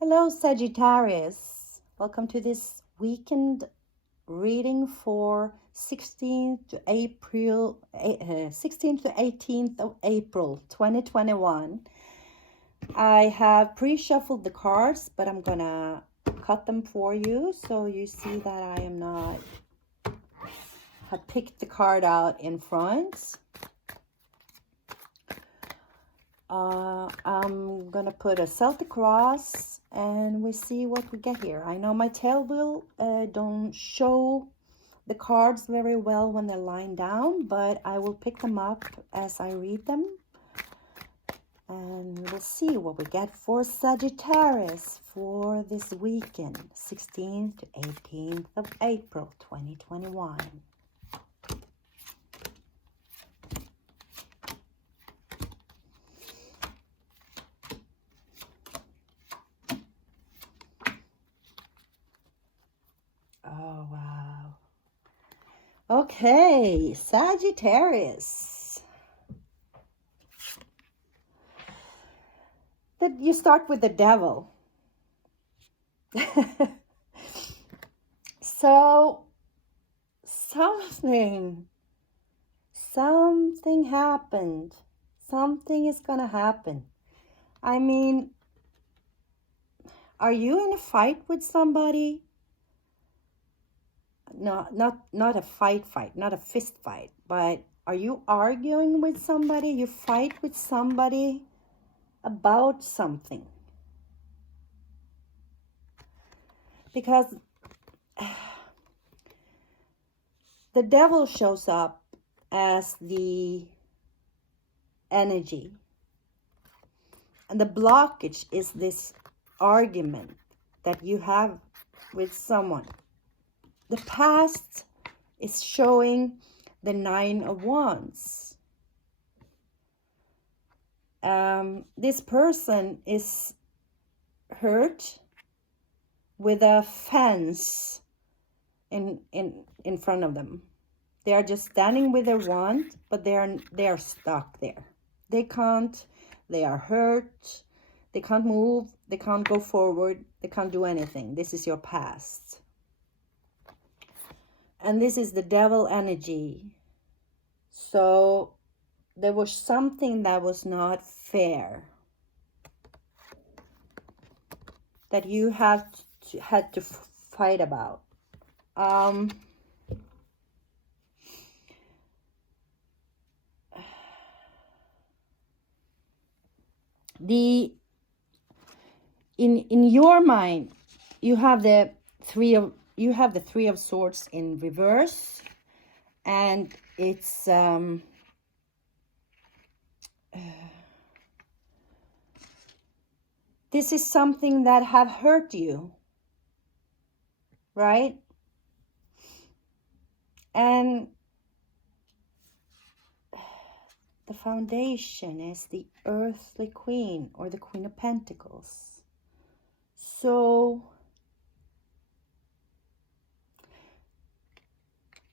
Hello, Sagittarius. Welcome to this weekend reading for 16th to 18th of April 2021. I have pre-shuffled the cards, but I'm gonna cut them for you so you see that I am not have picked the card out in front. I'm gonna put a Celtic cross and we see what we get here. I know my tail wheel don't show the cards very well when they're lying down, but I will pick them up as I read them. And we'll see what we get for Sagittarius for this weekend, 16th to 18th of April 2021. Oh, wow. Okay, Sagittarius. That you start with the devil. So something happened. Something is gonna happen. I mean, are you in a fight with somebody? No, not a fight, not a fist fight, but are you arguing with somebody? You fight with somebody about something. Because the devil shows up as the energy. And the blockage is this argument that you have with someone. The past is showing the 9 of Wands. This person is hurt with a fence in front of them. They are just standing with their wand, but they are stuck there. They are hurt, they can't move, they can't go forward, they can't do anything. This is your past. And this is the devil energy. So there was something that was not fair, that you had to fight about. In your mind, you have the three of swords in reverse, and it's this is something that have hurt you, right? And the foundation is the earthly queen, or the Queen of Pentacles. So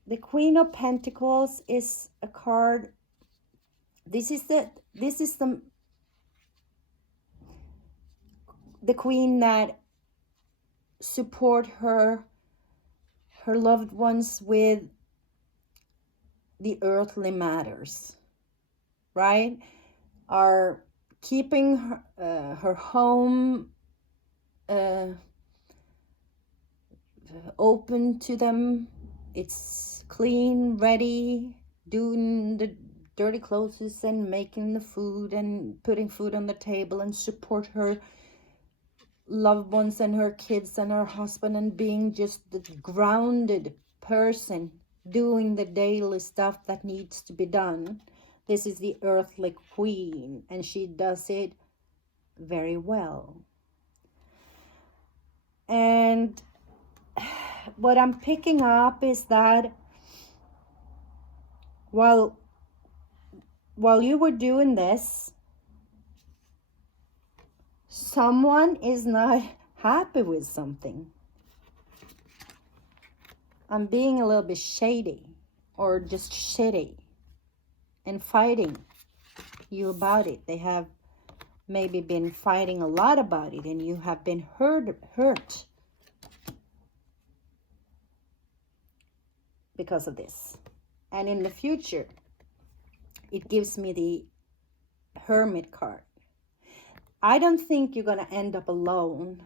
the Queen of Pentacles is a card. This is the queen that support her loved ones with the earthly matters, right? Are keeping her home open to them. It's clean, ready, doing the dirty clothes and making the food and putting food on the table, and support her loved ones and her kids and her husband, and being just the grounded person doing the daily stuff that needs to be done. This is the earthly queen, and she does it very well. And what I'm picking up is that while you were doing this, someone is not happy with something. I'm being a little bit shady, or just shitty, and fighting you about it. They have maybe been fighting a lot about it, and you have been hurt because of this. And in the future, it gives me the Hermit card. I don't think you're going to end up alone.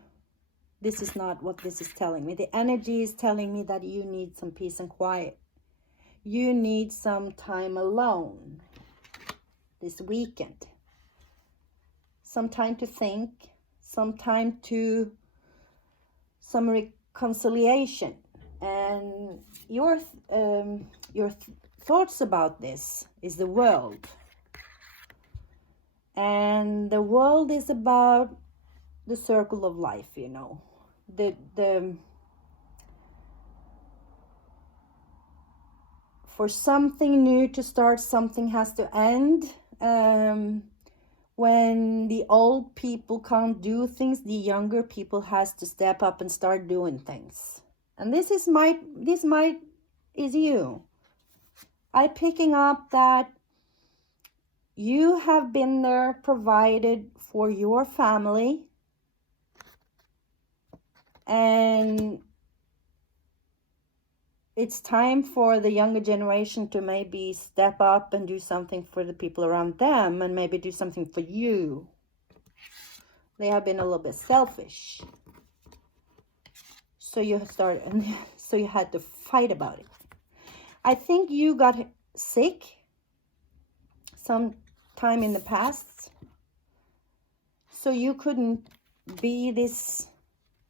This is not what this is telling me. The energy is telling me that you need some peace and quiet. You need some time alone this weekend. Some time to think, some reconciliation. And your thoughts about this is the world. And the world is about the circle of life, you know. For something new to start, something has to end. When the old people can't do things, the younger people has to step up and start doing things. And this is you. I'm picking up that you have been there, provided for your family, and it's time for the younger generation to maybe step up and do something for the people around them, and maybe do something for you. They have been a little bit selfish. So you had to fight about it. I think you got sick sometime in the past, so you couldn't be this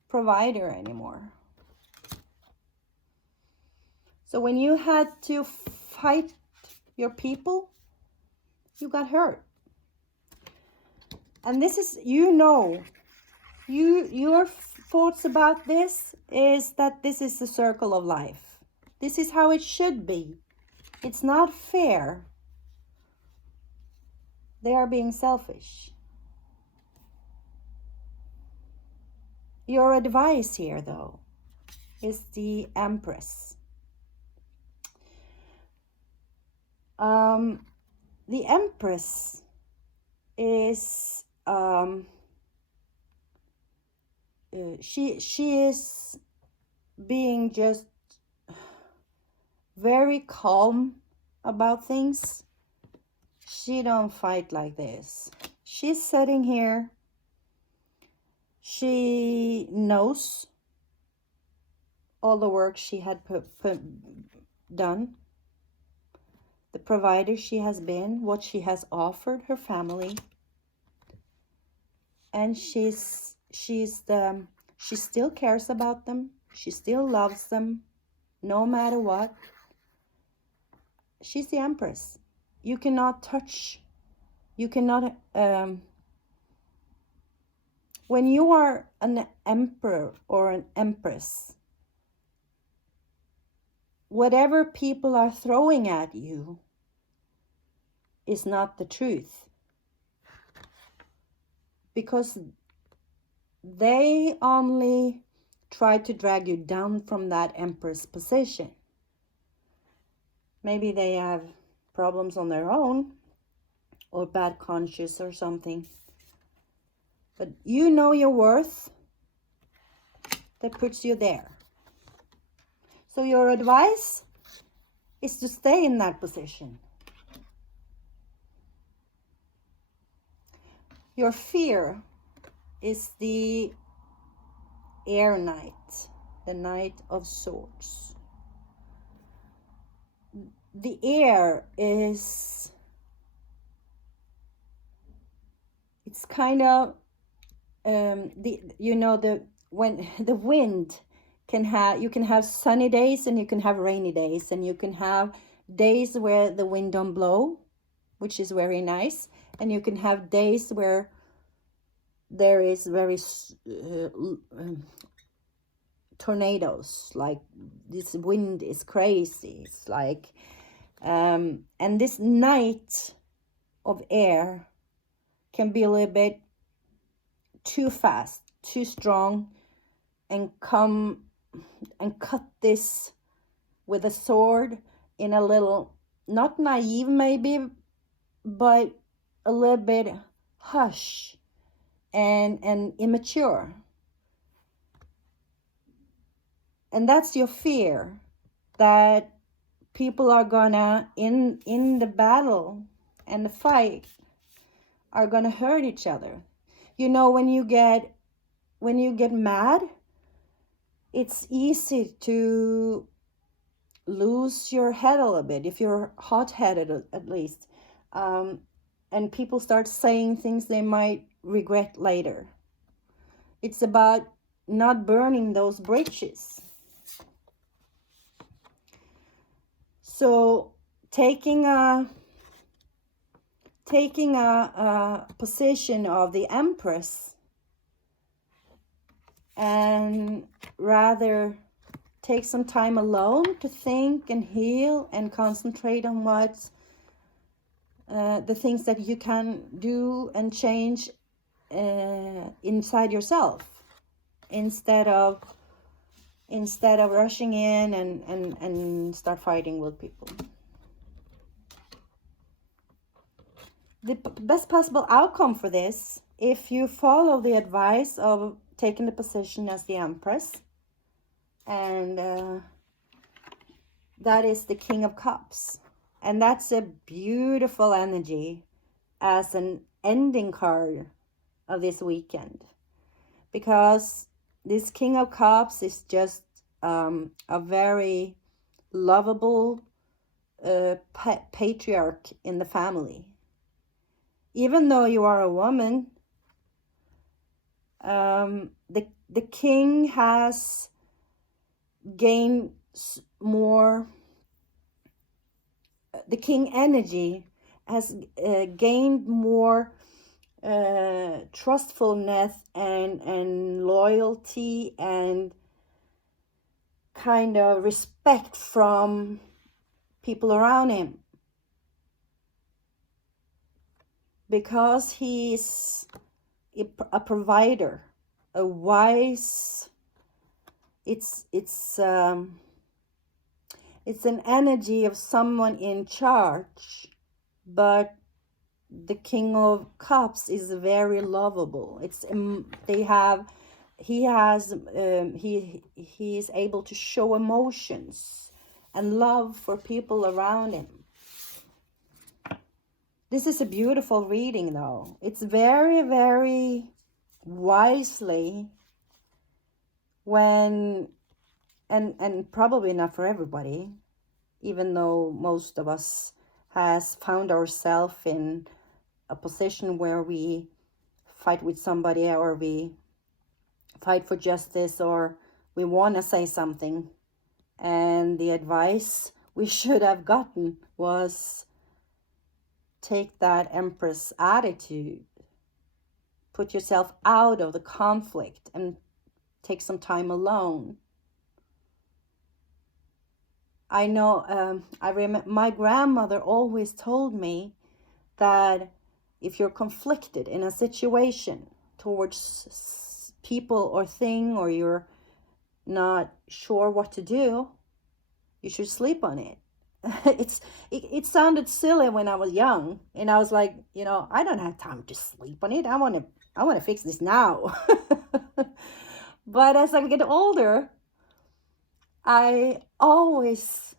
provider anymore. So when you had to fight your people, you got hurt. And this is, your thoughts about this is that this is the circle of life. This is how it should be. It's not fair. They are being selfish. Your advice here, though, is the Empress. The Empress is she is being just very calm about things. She don't fight like this. She's sitting here. She knows all the work she had done, the provider she has been, what she has offered her family, and she still cares about them. She still loves them, no matter what. She's the Empress. You cannot touch. You cannot. When you are an emperor or an empress, whatever people are throwing at you is not the truth. Because they only try to drag you down from that empress position. Maybe they have problems on their own, or bad conscience or something. But you know your worth that puts you there. So your advice is to stay in that position. Your fear is the air knight, the Knight of Swords. The air is, it's kind of when the wind can have, you can have sunny days and you can have rainy days, and you can have days where the wind don't blow, which is very nice, and you can have days where there is very tornadoes, like this wind is crazy. It's like and this night of air can be a little bit too fast, too strong, and come and cut this with a sword in a little, not naive maybe, but a little bit hush and immature. And that's your fear, that people are gonna in the battle and the fight are gonna hurt each other. You know, when you get mad, it's easy to lose your head a little bit, if you're hot-headed at least. And people start saying things they might regret later. It's about not burning those bridges. So taking a position of the Empress, and rather take some time alone to think and heal and concentrate on what the things that you can do and change inside yourself, instead of rushing in and start fighting with people. The best possible outcome for this, if you follow the advice of taking the position as the Empress, and that is the King of Cups. And that's a beautiful energy as an ending card of this weekend, because this King of Cups is just a very lovable patriarch in the family. Even though you are a woman, the king has gained more. The king energy has gained more trustfulness and loyalty and kind of respect from people around him, because he's a provider, a wise. It's an energy of someone in charge, but the King of Cups is very lovable. He is able to show emotions and love for people around him. This is a beautiful reading, though. It's very, very wisely when, and probably not for everybody, even though most of us has found ourselves in a position where we fight with somebody, or we fight for justice, or we want to say something, and the advice we should have gotten was take that Empress attitude, put yourself out of the conflict and take some time alone. I know, I remember my grandmother always told me that if you're conflicted in a situation towards people or thing, or you're not sure what to do, you should sleep on it. It sounded silly when I was young, and I was like, I don't have time to sleep on it. I want to fix this now. But as I get older, I always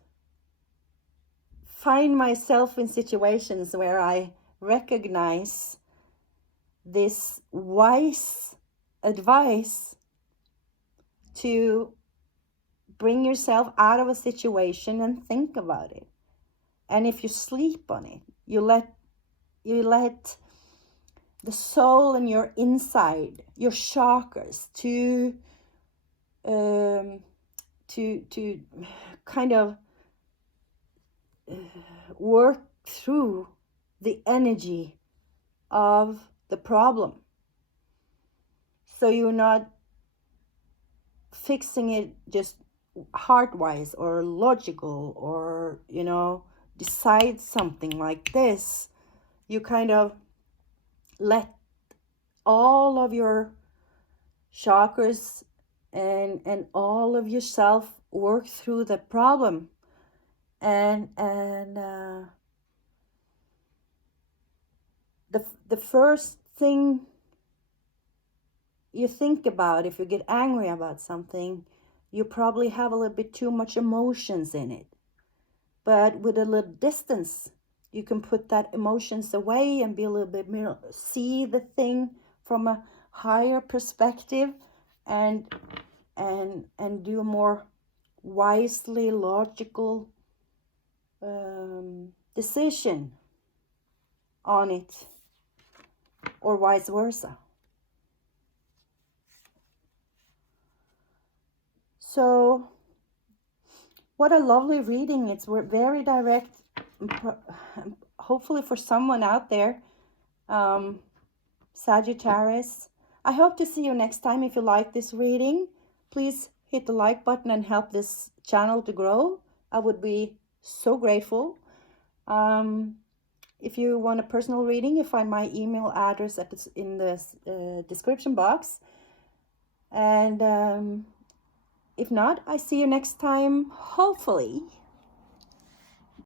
find myself in situations where I recognize this wise advice to bring yourself out of a situation and think about it. And if you sleep on it, you let the soul and your inside, your chakras, to kind of work through the energy of the problem. So you're not fixing it just heart-wise or logical, or decide something like this. You kind of let all of your chakras and all of yourself work through the problem, and the first thing you think about, if you get angry about something, you probably have a little bit too much emotions in it. But with a little distance, you can put that emotions away and be a little bit more, see the thing from a higher perspective, and do a more wisely logical decision on it, or vice versa. So what a lovely reading. It's very direct, hopefully for someone out there, Sagittarius. I hope to see you next time. If you like this reading, please hit the like button and help this channel to grow. I would be so grateful. If you want a personal reading, you find my email address in the description box. And if not, I see you next time, hopefully.